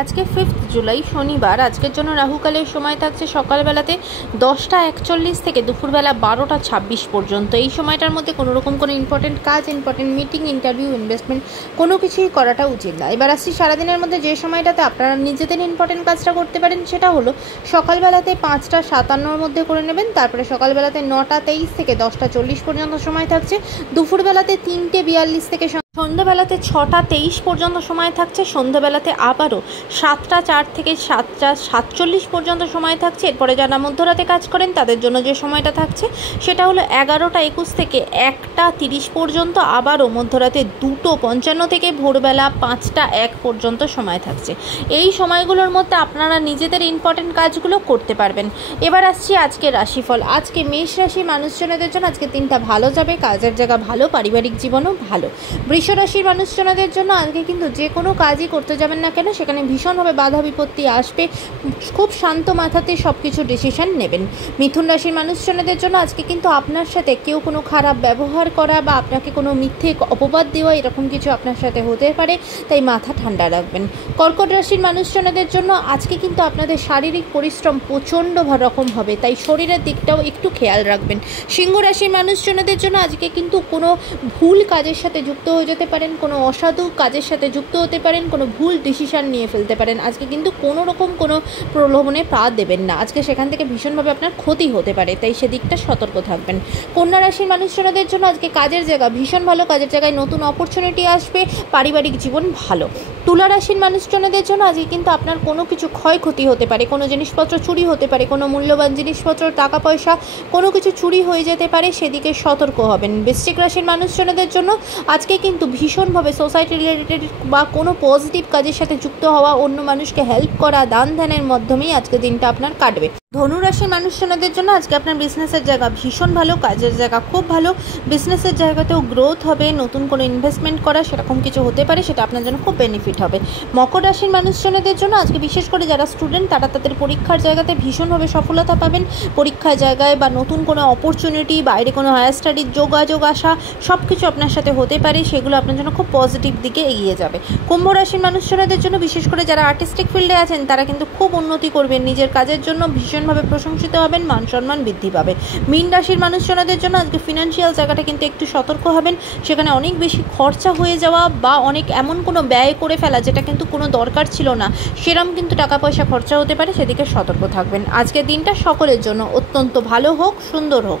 আজকে 5 জুলাই শনিবার। আজকের জন্য রাহুকালের সময় থাকছে সকালবেলাতে 10টা 41 থেকে দুপুরবেলা 12টা 26 পর্যন্ত। এই সময়টার মধ্যে কোনো রকম কোনো ইম্পর্টেন্ট কাজ, ইম্পর্টেন্ট মিটিং, ইন্টারভিউ, ইনভেস্টমেন্ট কোনো কিছুই করাটা উচিত না। এবার আসছি সারাদিনের মধ্যে যে সময়টাতে আপনারা নিজেদের ইম্পর্টেন্ট কাজটা করতে পারেন সেটা হলো সকালবেলাতে 5টা 57-র মধ্যে করে নেবেন। তারপরে সকালবেলাতে 9টা 23 থেকে 10টা 40 পর্যন্ত সময় থাকছে। দুপুরবেলাতে 3টে 42 থেকে সন্ধ্যাবেলাতে 6টা 23 পর্যন্ত সময় থাকছে। সন্ধ্যাবেলাতে আবারও 7টা 4 থেকে 7টা 47 পর্যন্ত সময় থাকছে। এরপরে যারা মধ্যরাতে কাজ করেন তাদের জন্য যে সময়টা থাকছে সেটা হলো 11টা 21 থেকে 1টা 30 পর্যন্ত। আবারও মধ্যরাতে 2টো 55 থেকে ভোরবেলা 5টা 1 পর্যন্ত সময় থাকছে। এই সময়গুলোর মধ্যে আপনারা নিজেদের ইম্পর্টেন্ট কাজগুলো করতে পারবেন। এবার আসছি আজকের রাশিফল। আজকে মেষ রাশি মানুষজনদের জন্য আজকে দিনটা ভালো যাবে, কাজের জায়গা ভালো, পারিবারিক জীবনও ভালো। বৃষ রাশির মানুষজনদের জন্য আজকে কিন্তু যে কোনো কাজই করতে যাবেন না কেন সেখানে ভীষণভাবে বাধা বিপত্তি আসবে, খুব শান্ত মাথাতে সব কিছু ডিসিশন নেবেন। মিথুন রাশির মানুষজনদের জন্য আজকে কিন্তু আপনার সাথে কেউ কোনো খারাপ ব্যবহার করা বা আপনাকে কোনো মিথ্যে অপবাদ দেওয়া এরকম কিছু আপনার সাথে হতে পারে, তাই মাথা ঠান্ডা রাখবেন। কর্কট রাশির মানুষজনদের জন্য আজকে কিন্তু আপনাদের শারীরিক পরিশ্রম প্রচণ্ড রকম হবে, তাই শরীরের দিকটাও একটু খেয়াল রাখবেন। সিংহ রাশির মানুষজনদের জন্য আজকে কিন্তু কোনো ভুল কাজের সাথে যুক্ত হয়ে যেতে পারেন, কোনো অসাধু কাজের সাথে যুক্ত হতে পারেন, কোনো ভুল ডিসিশন নিয়ে ফেলতে পারেন। আজকে কিন্তু কোনো রকম কোনো প্রলোভনে পা দেবেন না, আজকে সেখান থেকে ভীষণভাবে আপনার ক্ষতি হতে পারে, তাই সেদিকটা সতর্ক থাকবেন। কন্যা রাশির মানুষজনদের জন্য আজকে কাজের জায়গা ভীষণ ভালো, কাজের জায়গায় নতুন অপরচুনিটি আসবে, পারিবারিক জীবন ভালো। তুলা রাশির মানুষজনদের জন্য আজকে কিন্তু আপনার কোনো কিছু ক্ষয়ক্ষতি হতে পারে, কোনো জিনিসপত্র চুরি হতে পারে, কোনো মূল্যবান জিনিসপত্র, টাকা পয়সা কোনো কিছু চুরি হয়ে যেতে পারে, সেদিকে সতর্ক হবেন। বৃশ্চিক রাশির মানুষজনদের জন্য আজকে কিন্তু ভীষণভাবে সোসাইটি রিলেটেড বা কোনো পজিটিভ কাজের সাথে যুক্ত হওয়া, অন্য মানুষকে হেল্প করা, দান ধ্যানের মাধ্যমেই আজকে দিনটা আপনার কাটবে। ধনু রাশির মানুষজনদের জন্য আজকে আপনার বিজনেসের জায়গা ভীষণ ভালো, কাজের জায়গা খুব ভালো, বিজনেসের জায়গাতেও গ্রোথ হবে, নতুন কোনো ইনভেস্টমেন্ট করা সেরকম কিছু হতে পারে, সেটা আপনার জন্য খুব বেনিফিট হবে। মকর রাশির মানুষজনদের জন্য আজকে বিশেষ করে যারা স্টুডেন্ট তারা তাদের পরীক্ষার জায়গাতে ভীষণভাবে সফলতা পাবেন, পরীক্ষার জায়গায় বা নতুন কোনো অপরচুনিটি, বাইরে কোনো হায়ার স্টাডির যোগাযোগ আসা সব কিছু আপনার সাথে হতে পারে, সেগুলো আপনার জন্য খুব পজিটিভ দিকে এগিয়ে যাবে। কুম্ভ রাশির মানুষজনদের জন্য বিশেষ করে যারা আর্টিস্টিক ফিল্ডে আছেন তারা কিন্তু খুব উন্নতি করবেন, নিজের কাজের জন্য ভীষণভাবে প্রশংসিত হবেন, মান সম্মান বৃদ্ধি পাবে। মীন রাশির মানুষজনদের জন্য আজকে ফিনান্সিয়াল জায়গাটা কিন্তু একটু সতর্ক হবেন, সেখানে অনেক বেশি খরচা হয়ে যাওয়া বা অনেক এমন কোনো ব্যয় করে ফেলা যেটা কিন্তু কোনো দরকার ছিল না, সেরকম কিন্তু টাকা পয়সা খরচা হতে পারে, সেদিকে সতর্ক থাকবেন। আজকের দিনটা সকলের জন্য অত্যন্ত ভালো হোক, সুন্দর হোক।